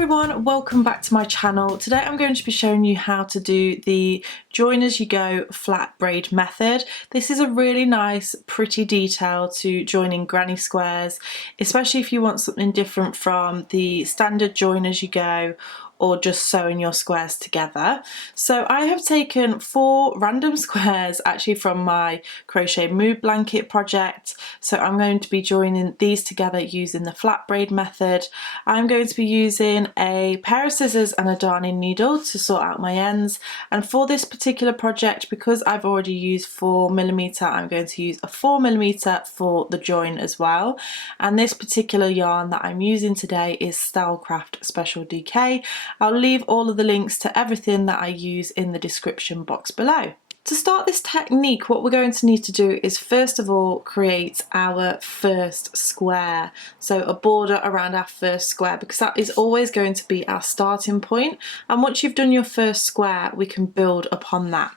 everyone, welcome back to my channel. Today I'm going to be showing you how to do the join as you go flat braid method. This is a really nice, pretty detail to join in granny squares, especially if you want something different from the standard join as you go or just sewing your squares together. So I have taken 4 random squares actually from my crochet mood blanket project. So I'm going to be joining these together using the flat braid method. I'm going to be using a pair of scissors and a darning needle to sort out my ends, and for this particular project, because I've already used 4mm, I'm going to use a 4mm for the join as well. And this particular yarn that I'm using today is Stylecraft Special DK. I'll leave all of the links to everything that I use in the description box below. To start this technique, what we're going to need to do is first of all create our first square. So a border around our first square, because that is always going to be our starting point. And once you've done your first square, we can build upon that.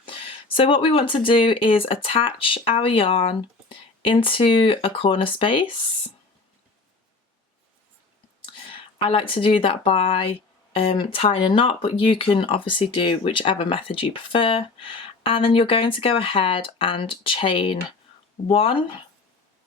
So what we want to do is attach our yarn into a corner space. I like to do that by tying a knot, but you can obviously do whichever method you prefer. And then you're going to go ahead and chain 1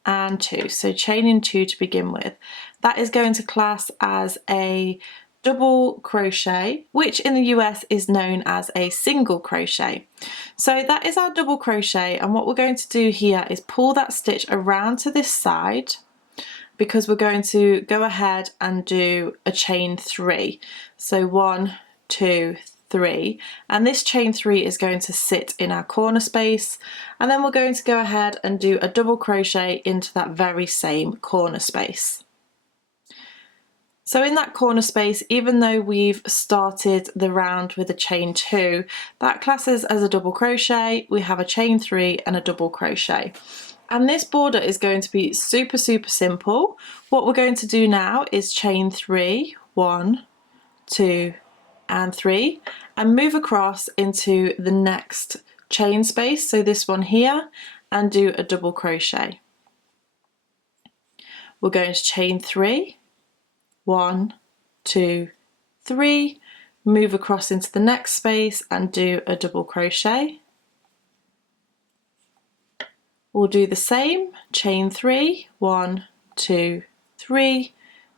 and 2. So chaining 2 to begin with. That is going to class as a double crochet, which in the US is known as a single crochet. So that is our double crochet, and what we're going to do here is pull that stitch around to this side, because we're going to go ahead and do a chain 3. So 1, 2, 3, and this chain 3 is going to sit in our corner space, and then we're going to go ahead and do a double crochet into that very same corner space. So in that corner space, even though we've started the round with a chain 2, that classes as a double crochet. We have a chain 3 and a double crochet. And this border is going to be super simple. What we're going to do now is chain 3, 1, 2 and 3, and move across into the next chain space, so this one here, and do a double crochet. We're going to chain 3, 1, 2, 3, move across into the next space and do a double crochet. We'll do the same, chain 3, 1, 2, 3,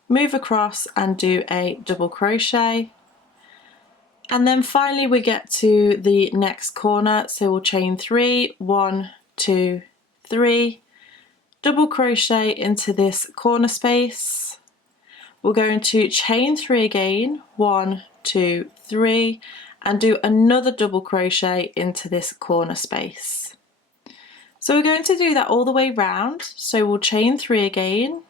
move across and do a double crochet. And then finally we get to the next corner, so we'll chain 3, 1, 2, 3, double crochet into this corner space. We're going to chain 3 again, 1, 2, 3, and do another double crochet into this corner space. So we're going to do that all the way round. So we'll chain 3 again,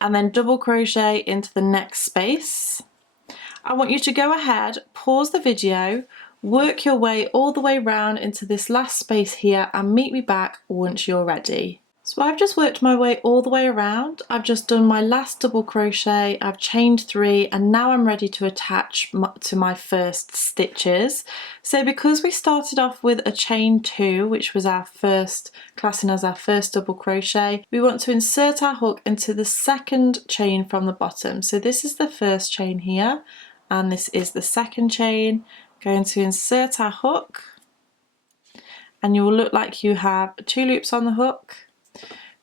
and then double crochet into the next space. I want you to go ahead, pause the video, work your way all the way round into this last space here, and meet me back once you're ready. So I've just worked my way all the way around. I've just done my last double crochet, I've chained 3, and now I'm ready to attach to my first stitches. So because we started off with a chain 2, which was our first, classing as our first double crochet, we want to insert our hook into the second chain from the bottom. So this is the first chain here, and this is the second chain. Going to insert our hook, and you will look like you have 2 loops on the hook.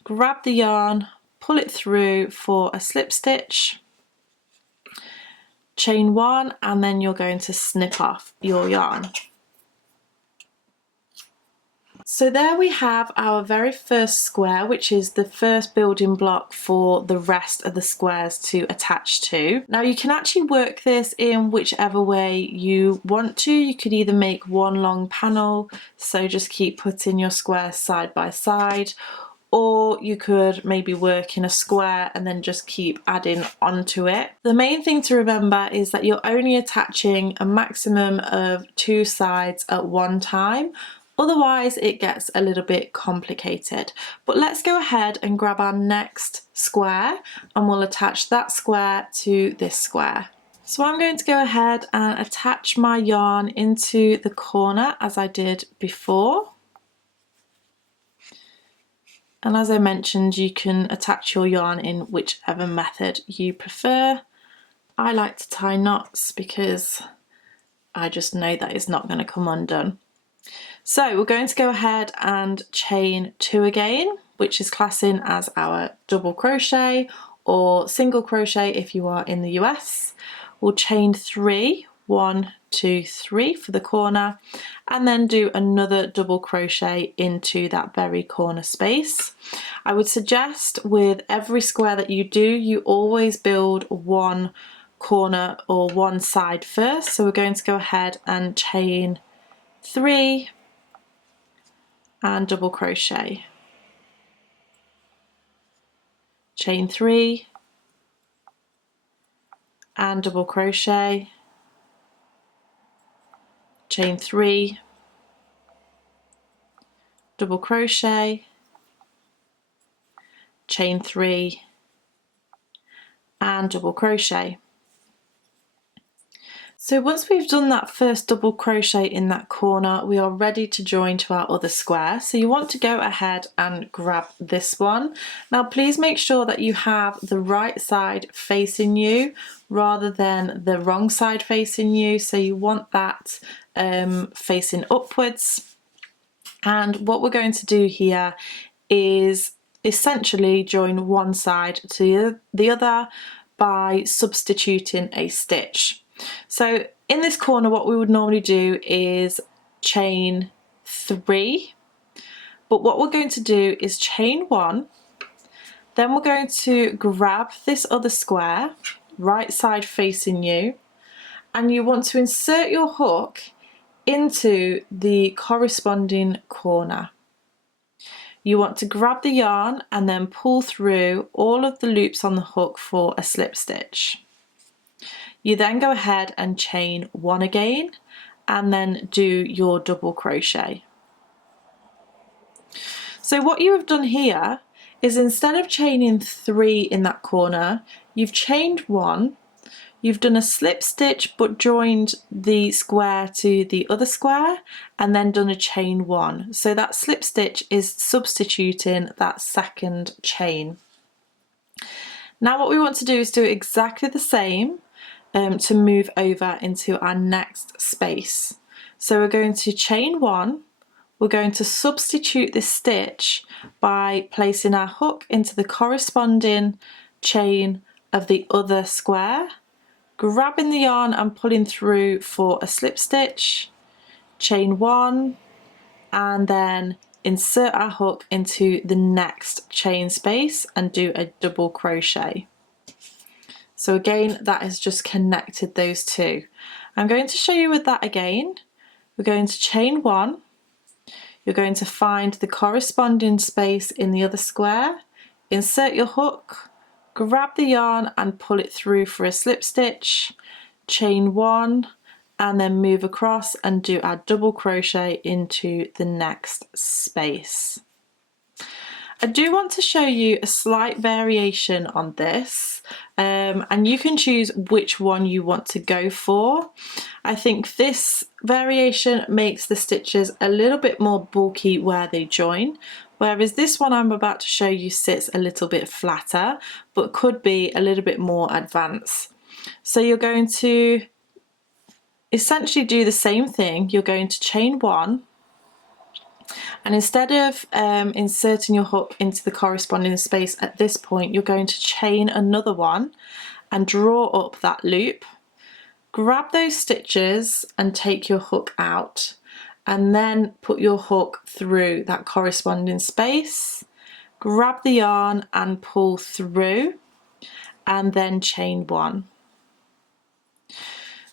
Grab the yarn, pull it through for a slip stitch, chain 1, and then you're going to snip off your yarn. So there we have our very first square, which is the first building block for the rest of the squares to attach to. Now you can actually work this in whichever way you want to. You could either make one long panel, so just keep putting your squares side by side, or you could maybe work in a square and then just keep adding onto it. The main thing to remember is that you're only attaching a maximum of 2 sides at one time, otherwise it gets a little bit complicated. But let's go ahead and grab our next square, and we'll attach that square to this square. So I'm going to go ahead and attach my yarn into the corner as I did before. And as I mentioned, you can attach your yarn in whichever method you prefer. I like to tie knots because I just know that it's not going to come undone. So we're going to go ahead and chain 2 again, which is classing as our double crochet or single crochet if you are in the US. We'll chain 3, 1, 2, 3 for the corner, and then do another double crochet into that very corner space. I would suggest with every square that you do, you always build one corner or one side first. So we're going to go ahead and chain 3 and double crochet, chain 3 and double crochet, chain 3, double crochet, chain 3 and double crochet. So once we've done that first double crochet in that corner, we are ready to join to our other square. So you want to go ahead and grab this one. Now please make sure that you have the right side facing you rather than the wrong side facing you. So you want that facing upwards. And what we're going to do here is essentially join one side to the other by substituting a stitch. So in this corner what we would normally do is chain 3, but what we're going to do is chain 1, then we're going to grab this other square, right side facing you, and you want to insert your hook into the corresponding corner. You want to grab the yarn and then pull through all of the loops on the hook for a slip stitch. You then go ahead and chain 1 again and then do your double crochet. So what you have done here is instead of chaining 3 in that corner, you've chained 1, you've done a slip stitch but joined the square to the other square and then done a chain 1. So that slip stitch is substituting that second chain. Now what we want to do is do exactly the same to move over into our next space. So we're going to chain 1, we're going to substitute this stitch by placing our hook into the corresponding chain of the other square, grabbing the yarn and pulling through for a slip stitch, chain 1, and then insert our hook into the next chain space and do a double crochet. So again, that has just connected those two. I'm going to show you with that again. We're going to chain 1, you're going to find the corresponding space in the other square, insert your hook, grab the yarn and pull it through for a slip stitch, chain 1, and then move across and do our double crochet into the next space. I do want to show you a slight variation on this, and you can choose which one you want to go for. I think this variation makes the stitches a little bit more bulky where they join, whereas this one I'm about to show you sits a little bit flatter, but could be a little bit more advanced. So you're going to essentially do the same thing. You're going to chain 1, and instead of inserting your hook into the corresponding space at this point, you're going to chain another one and draw up that loop. Grab those stitches and take your hook out, and then put your hook through that corresponding space. Grab the yarn and pull through, and then chain 1.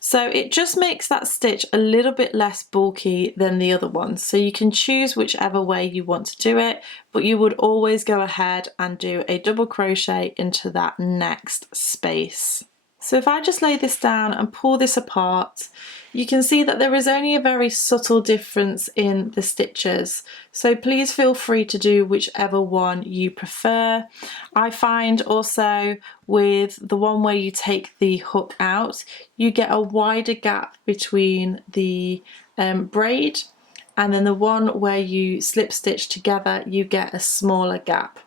So it just makes that stitch a little bit less bulky than the other one. So you can choose whichever way you want to do it, but you would always go ahead and do a double crochet into that next space. So if I just lay this down and pull this apart, you can see that there is only a very subtle difference in the stitches. So please feel free to do whichever one you prefer. I find also with the one where you take the hook out, you get a wider gap between the braid, and then the one where you slip stitch together, you get a smaller gap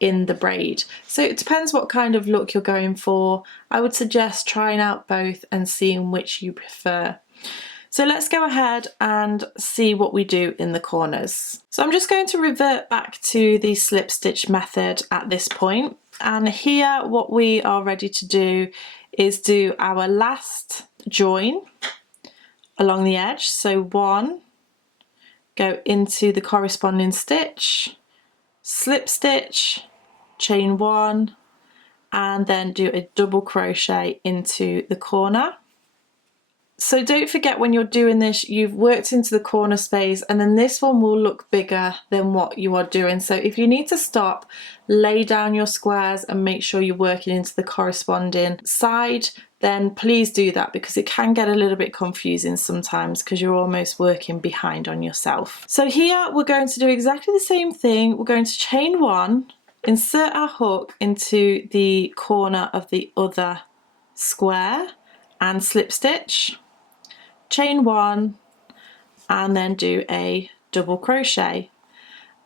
in the braid. So it depends what kind of look you're going for. I would suggest trying out both and seeing which you prefer. So let's go ahead and see what we do in the corners. So I'm just going to revert back to the slip stitch method at this point. And here what we are ready to do is do our last join along the edge. So one, go into the corresponding stitch, slip stitch, chain one, and then do a double crochet into the corner. So don't forget, when you're doing this, you've worked into the corner space, and then this one will look bigger than what you are doing. So if you need to stop, lay down your squares and make sure you're working into the corresponding side, then please do that, because it can get a little bit confusing sometimes because you're almost working behind on yourself. So here we're going to do exactly the same thing. We're going to chain one, insert our hook into the corner of the other square and slip stitch, chain one, and then do a double crochet.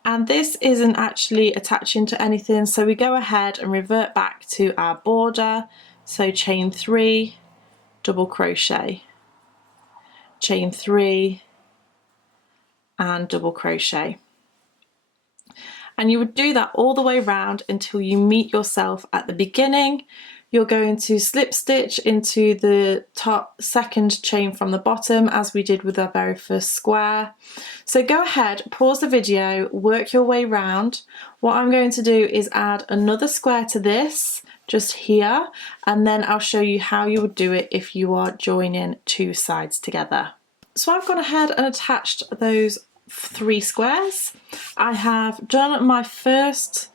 And this isn't actually attaching to anything, so we go ahead and revert back to our border. So chain three, double crochet, chain three, and double crochet. And you would do that all the way around until you meet yourself at the beginning. You're going to slip stitch into the top second chain from the bottom, as we did with our very first square. So go ahead, pause the video, work your way round. What I'm going to do is add another square to this, just here, and then I'll show you how you would do it if you are joining two sides together. So I've gone ahead and attached those 3 squares. I have done my first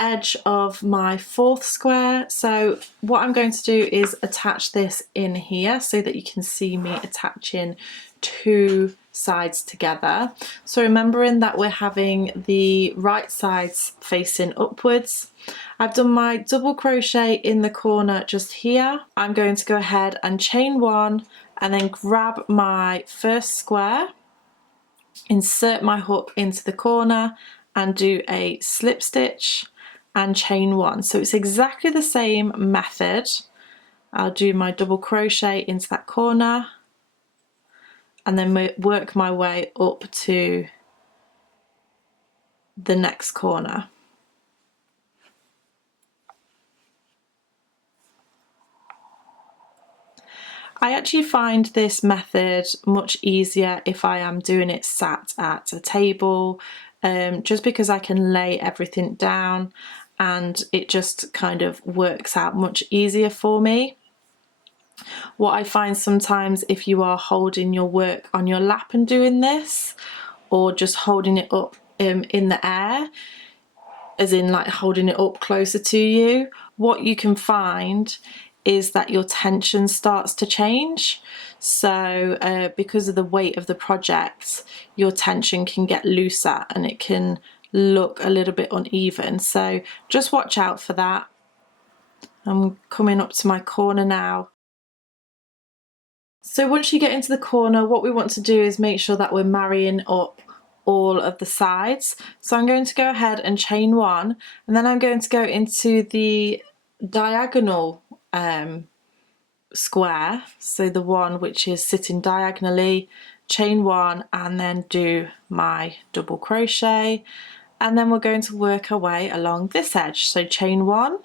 edge of my 4th square, so what I'm going to do is attach this in here so that you can see me attaching 2 sides together. So remembering that we're having the right sides facing upwards. I've done my double crochet in the corner just here. I'm going to go ahead and chain one and then grab my first square, insert my hook into the corner and do a slip stitch and chain one. So it's exactly the same method. I'll do my double crochet into that corner and then work my way up to the next corner. I actually find this method much easier if I am doing it sat at a table, just because I can lay everything down and it just kind of works out much easier for me. What I find sometimes, if you are holding your work on your lap and doing this, or just holding it up in the air, as in like holding it up closer to you, what you can find is that your tension starts to change. So because of the weight of the project, your tension can get looser and it can look a little bit uneven. So just watch out for that. I'm coming up to my corner now. So once you get into the corner, what we want to do is make sure that we're marrying up all of the sides. So I'm going to go ahead and chain one, and then I'm going to go into the diagonal square, so the one which is sitting diagonally, chain one and then do my double crochet, and then we're going to work our way along this edge. So chain one,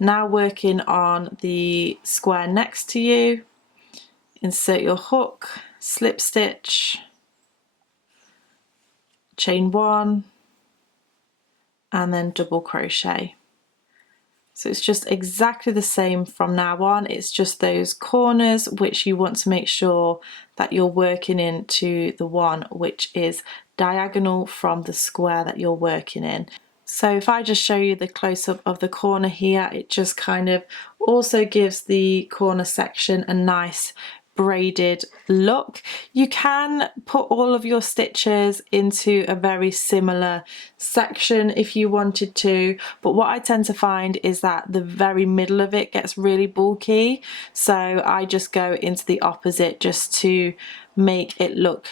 now working on the square next to you, insert your hook, slip stitch, chain one, and then double crochet. So it's just exactly the same from now on. It's just those corners which you want to make sure that you're working into the one which is diagonal from the square that you're working in. So if I just show you the close-up of the corner here, it just kind of also gives the corner section a nice braided look. You can put all of your stitches into a very similar section if you wanted to, but what I tend to find is that the very middle of it gets really bulky, so I just go into the opposite just to make it look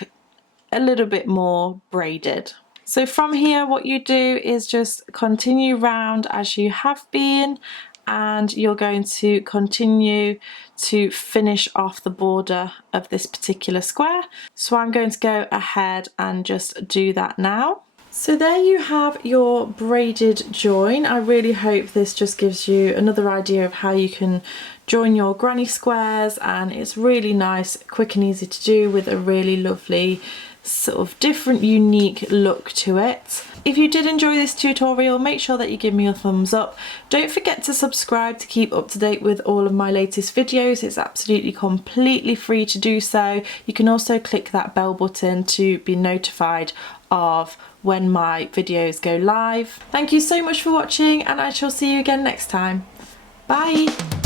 a little bit more braided. So from here what you do is just continue round as you have been, and you're going to continue to finish off the border of this particular square. So I'm going to go ahead and just do that now. So there you have your braided join. I really hope this just gives you another idea of how you can join your granny squares, and it's really nice, quick and easy to do with a really lovely sort of different, unique look to it. If you did enjoy this tutorial, make sure that you give me a thumbs up. Don't forget to subscribe to keep up to date with all of my latest videos. It's absolutely completely free to do so. You can also click that bell button to be notified of when my videos go live. Thank you so much for watching, and I shall see you again next time. Bye!